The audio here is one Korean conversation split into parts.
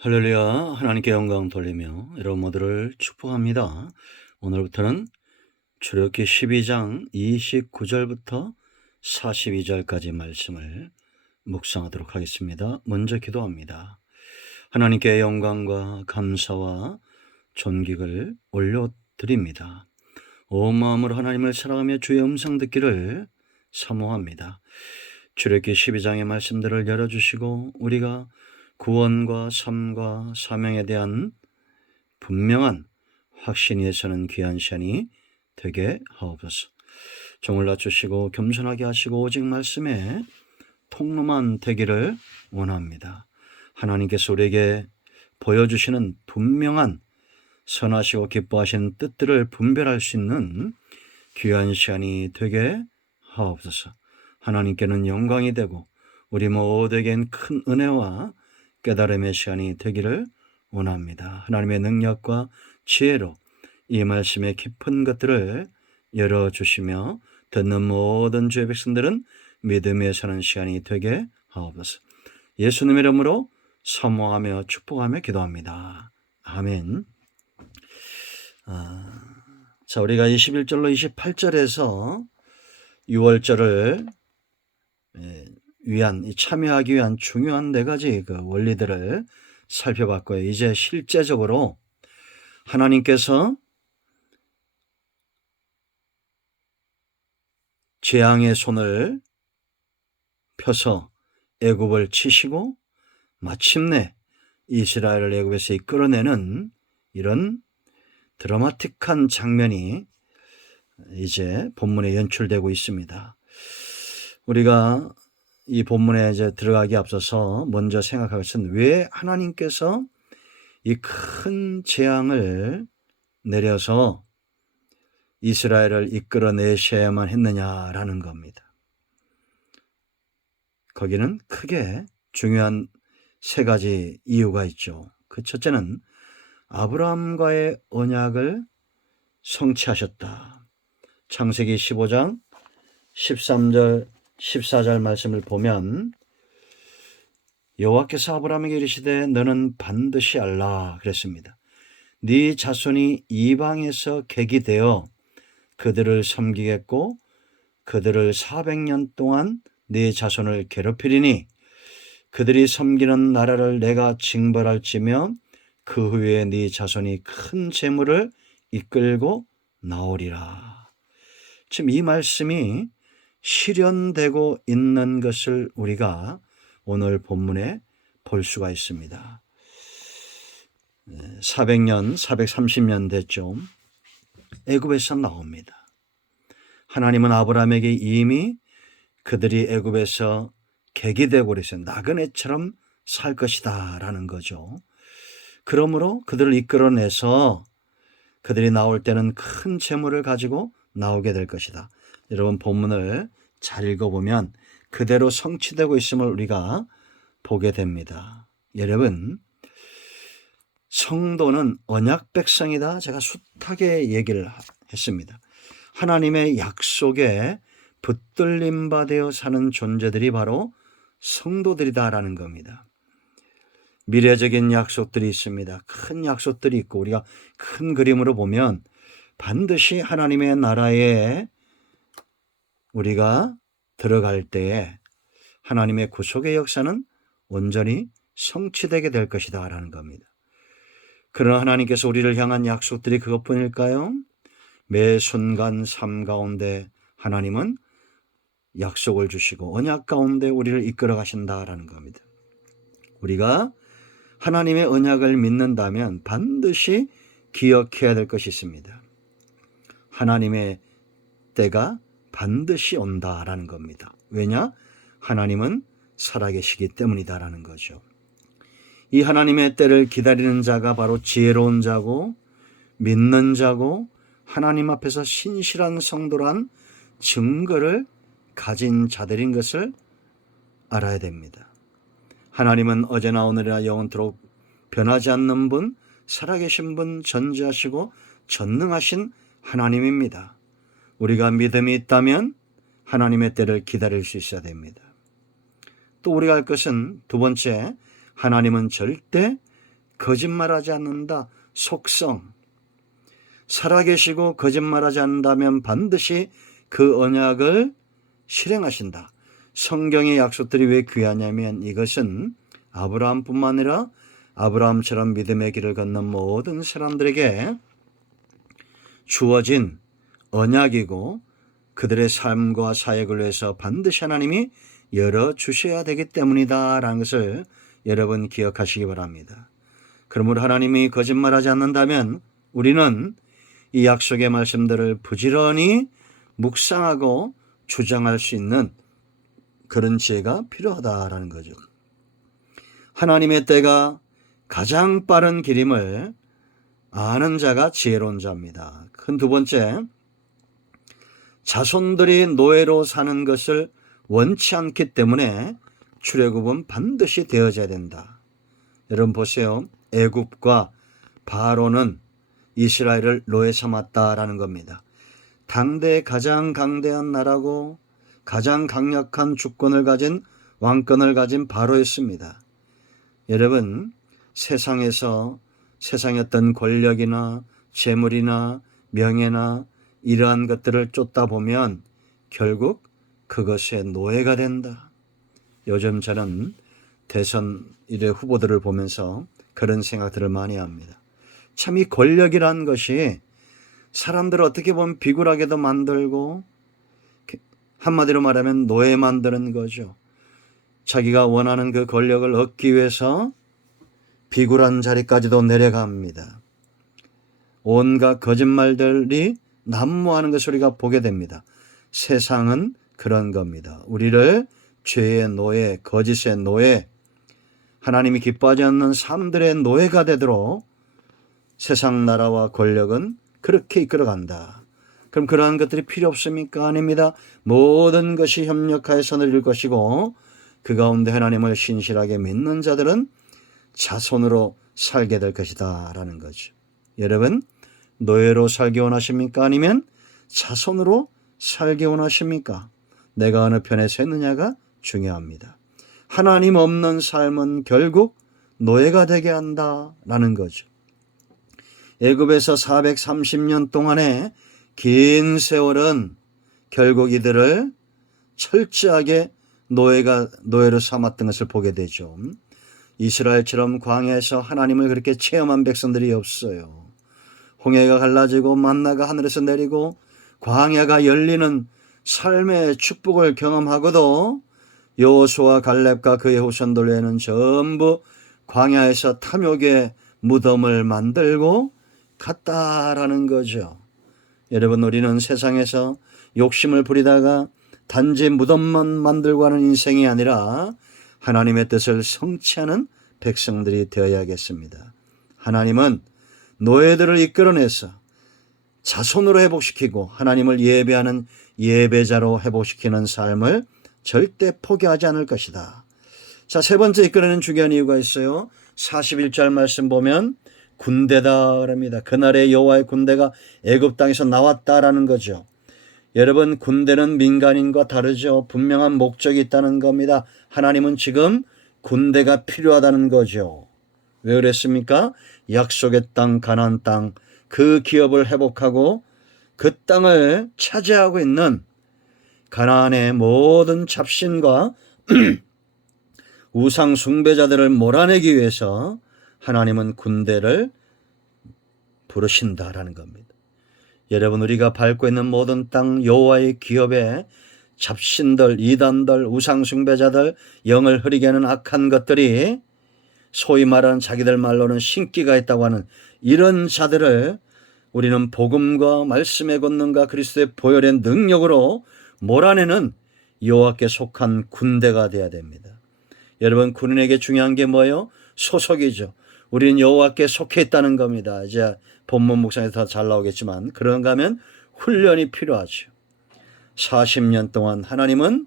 할렐루야. 하나님께 영광 돌리며 여러분 모두를 축복합니다. 오늘부터는 출애굽기 12장 29절부터 42절까지 말씀을 묵상하도록 하겠습니다. 먼저 기도합니다. 하나님께 영광과 감사와 존귀를 올려드립니다. 온 마음으로 하나님을 사랑하며 주의 음성 듣기를 사모합니다. 출애굽기 12장의 말씀들을 열어주시고 우리가 구원과 삶과 사명에 대한 분명한 확신이 서는 귀한 시간이 되게 하옵소서. 종을 낮추시고 겸손하게 하시고 오직 말씀에 통로만 되기를 원합니다. 하나님께서 우리에게 보여주시는 분명한 선하시고 기뻐하시는 뜻들을 분별할 수 있는 귀한 시간이 되게 하옵소서. 하나님께는 영광이 되고 우리 모두에겐 큰 은혜와 깨달음의 시간이 되기를 원합니다. 하나님의 능력과 지혜로 이 말씀의 깊은 것들을 열어주시며 듣는 모든 주의 백성들은 믿음에 서는 시간이 되게 하옵소서. 예수님의 이름으로 사모하며 축복하며 기도합니다. 아멘. 자, 우리가 21절로 28절에서 6월절을 참여하기 위한 중요한 4가지 그 원리들을 살펴봤고요. 이제 실제적으로 하나님께서 재앙의 손을 펴서 애굽을 치시고 마침내 이스라엘을 애굽에서 이끌어내는 이런 드라마틱한 장면이 이제 본문에 연출되고 있습니다. 우리가 이 본문에 이제 들어가기 앞서서 먼저 생각할 것은 왜 하나님께서 이 큰 재앙을 내려서 이스라엘을 이끌어내셔야만 했느냐라는 겁니다. 거기는 크게 중요한 3가지 이유가 있죠. 그 첫째는 아브라함과의 언약을 성취하셨다. 창세기 15장 13절 14절 말씀을 보면 여호와께서 아브라함에게 이르시되 너는 반드시 알라 그랬습니다. 네 자손이 이방에서 객이 되어 그들을 섬기겠고 그들을 400년 동안 네 자손을 괴롭히리니 그들이 섬기는 나라를 내가 징벌할지며 그 후에 네 자손이 큰 재물을 이끌고 나오리라. 지금 이 말씀이 실현되고 있는 것을 우리가 오늘 본문에 볼 수가 있습니다. 430년 됐죠. 애굽에서 나옵니다. 하나님은 아브라함에게 이미 그들이 애굽에서 객이 되고 그래서 나그네처럼 살 것이다 라는 거죠. 그러므로 그들을 이끌어내서 그들이 나올 때는 큰 재물을 가지고 나오게 될 것이다. 여러분 본문을 잘 읽어보면 그대로 성취되고 있음을 우리가 보게 됩니다. 여러분, 성도는 언약 백성이다. 제가 숱하게 얘기를 했습니다. 하나님의 약속에 붙들림 받아 사는 존재들이 바로 성도들이다라는 겁니다. 미래적인 약속들이 있습니다. 큰 약속들이 있고 우리가 큰 그림으로 보면 반드시 하나님의 나라에 우리가 들어갈 때에 하나님의 구속의 역사는 온전히 성취되게 될 것이다 라는 겁니다. 그러나 하나님께서 우리를 향한 약속들이 그것뿐일까요? 매 순간 삶 가운데 하나님은 약속을 주시고 언약 가운데 우리를 이끌어 가신다라는 겁니다. 우리가 하나님의 언약을 믿는다면 반드시 기억해야 될 것이 있습니다. 하나님의 때가 반드시 온다라는 겁니다. 왜냐? 하나님은 살아계시기 때문이다라는 거죠. 이 하나님의 때를 기다리는 자가 바로 지혜로운 자고 믿는 자고 하나님 앞에서 신실한 성도란 증거를 가진 자들인 것을 알아야 됩니다. 하나님은 어제나 오늘이나 영원토록 변하지 않는 분, 살아계신 분, 전지하시고 전능하신 하나님입니다. 우리가 믿음이 있다면 하나님의 때를 기다릴 수 있어야 됩니다. 또 우리가 할 것은 두 번째, 하나님은 절대 거짓말하지 않는다. 속성. 살아계시고 거짓말하지 않는다면 반드시 그 언약을 실행하신다. 성경의 약속들이 왜 귀하냐면 이것은 아브라함뿐만 아니라 아브라함처럼 믿음의 길을 걷는 모든 사람들에게 주어진 언약이고 그들의 삶과 사역을 위해서 반드시 하나님이 열어주셔야 되기 때문이다라는 것을 여러분 기억하시기 바랍니다. 그러므로 하나님이 거짓말하지 않는다면 우리는 이 약속의 말씀들을 부지런히 묵상하고 주장할 수 있는 그런 지혜가 필요하다라는 거죠. 하나님의 때가 가장 빠른 길임을 아는 자가 지혜로운 자입니다. 큰 두 번째, 자손들이 노예로 사는 것을 원치 않기 때문에 출애굽은 반드시 되어져야 된다. 여러분 보세요. 애굽과 바로는 이스라엘을 노예 삼았다라는 겁니다. 당대 가장 강대한 나라고 가장 강력한 주권을 가진 왕권을 가진 바로였습니다. 여러분, 세상에서 세상의 어떤 권력이나 재물이나 명예나 이러한 것들을 쫓다 보면 결국 그것의 노예가 된다. 요즘 저는 대선 일의 후보들을 보면서 그런 생각들을 많이 합니다. 참 이 권력이란 것이 사람들을 어떻게 보면 비굴하게도 만들고 한마디로 말하면 노예 만드는 거죠. 자기가 원하는 그 권력을 얻기 위해서 비굴한 자리까지도 내려갑니다. 온갖 거짓말들이 난무하는 것을 우리가 보게 됩니다. 세상은 그런 겁니다. 우리를 죄의 노예, 거짓의 노예, 하나님이 기뻐하지 않는 삶들의 노예가 되도록 세상 나라와 권력은 그렇게 이끌어간다. 그럼 그러한 것들이 필요 없습니까? 아닙니다. 모든 것이 협력하여 선을 이룰 것이고 그 가운데 하나님을 신실하게 믿는 자들은 자손으로 살게 될 것이다 라는 거죠. 여러분, 노예로 살기 원하십니까? 아니면 자손으로 살기 원하십니까? 내가 어느 편에 서 있느냐가 중요합니다. 하나님 없는 삶은 결국 노예가 되게 한다라는 거죠. 애굽에서 430년 동안의 긴 세월은 결국 이들을 철저하게 노예로 삼았던 것을 보게 되죠. 이스라엘처럼 광야에서 하나님을 그렇게 체험한 백성들이 없어요. 홍해가 갈라지고 만나가 하늘에서 내리고 광야가 열리는 삶의 축복을 경험하고도 여호수아 갈렙과 그의 후손들 외에는 전부 광야에서 탐욕의 무덤을 만들고 갔다라는 거죠. 여러분, 우리는 세상에서 욕심을 부리다가 단지 무덤만 만들고 하는 인생이 아니라 하나님의 뜻을 성취하는 백성들이 되어야겠습니다. 하나님은 노예들을 이끌어내서 자손으로 회복시키고 하나님을 예배하는 예배자로 회복시키는 삶을 절대 포기하지 않을 것이다. 자, 세 번째 이끌어내는 중요한 이유가 있어요. 41절 말씀 보면 군대다 그럽니다. 그날의 여호와의 군대가 애굽 땅에서 나왔다라는 거죠. 여러분, 군대는 민간인과 다르죠. 분명한 목적이 있다는 겁니다. 하나님은 지금 군대가 필요하다는 거죠. 왜 그랬습니까? 약속의 땅, 가나안 땅, 그 기업을 회복하고 그 땅을 차지하고 있는 가나안의 모든 잡신과 우상 숭배자들을 몰아내기 위해서 하나님은 군대를 부르신다라는 겁니다. 여러분, 우리가 밟고 있는 모든 땅 여호와의 기업에 잡신들, 이단들, 우상 숭배자들, 영을 흐리게 하는 악한 것들이 소위 말하는 자기들 말로는 신기가 있다고 하는 이런 자들을 우리는 복음과 말씀의 권능과 그리스도의 보혈의 능력으로 몰아내는 여호와께 속한 군대가 되어야 됩니다. 여러분, 군인에게 중요한 게 뭐예요? 소속이죠. 우리는 여호와께 속해 있다는 겁니다. 이제 본문 묵상에서 더 잘 나오겠지만 그런가 하면 훈련이 필요하죠. 40년 동안 하나님은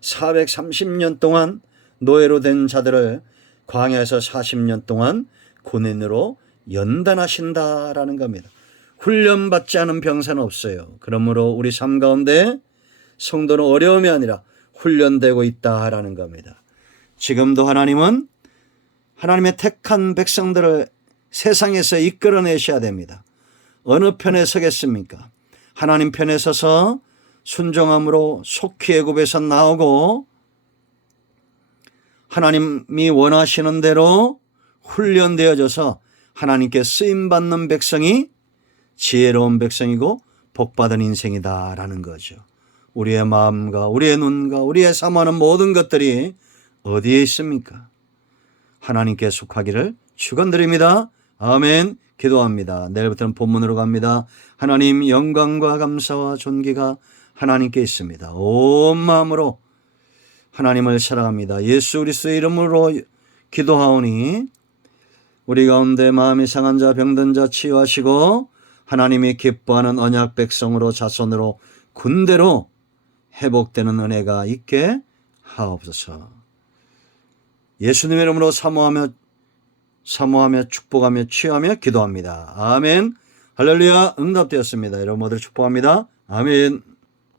430년 동안 노예로 된 자들을 광야에서 40년 동안 군인으로 연단하신다라는 겁니다. 훈련받지 않은 병사는 없어요. 그러므로 우리 삶 가운데 성도는 어려움이 아니라 훈련되고 있다라는 겁니다. 지금도 하나님은 하나님의 택한 백성들을 세상에서 이끌어내셔야 됩니다. 어느 편에 서겠습니까? 하나님 편에 서서 순종함으로 속히 애굽에서 나오고 하나님이 원하시는 대로 훈련되어져서 하나님께 쓰임받는 백성이 지혜로운 백성이고 복받은 인생이다라는 거죠. 우리의 마음과 우리의 눈과 우리의 삶하는 모든 것들이 어디에 있습니까? 하나님께 속하기를 축원드립니다. 아멘. 기도합니다. 내일부터는 본문으로 갑니다. 하나님, 영광과 감사와 존귀가 하나님께 있습니다. 온 마음으로 하나님을 사랑합니다. 예수 그리스도의 이름으로 기도하오니 우리 가운데 마음이 상한 자 병든 자 치유하시고 하나님이 기뻐하는 언약 백성으로 자손으로 군대로 회복되는 은혜가 있게 하옵소서. 예수님의 이름으로 사모하며 축복하며 치유하며 기도합니다. 아멘. 할렐루야. 응답되었습니다. 여러분 모두 축복합니다. 아멘.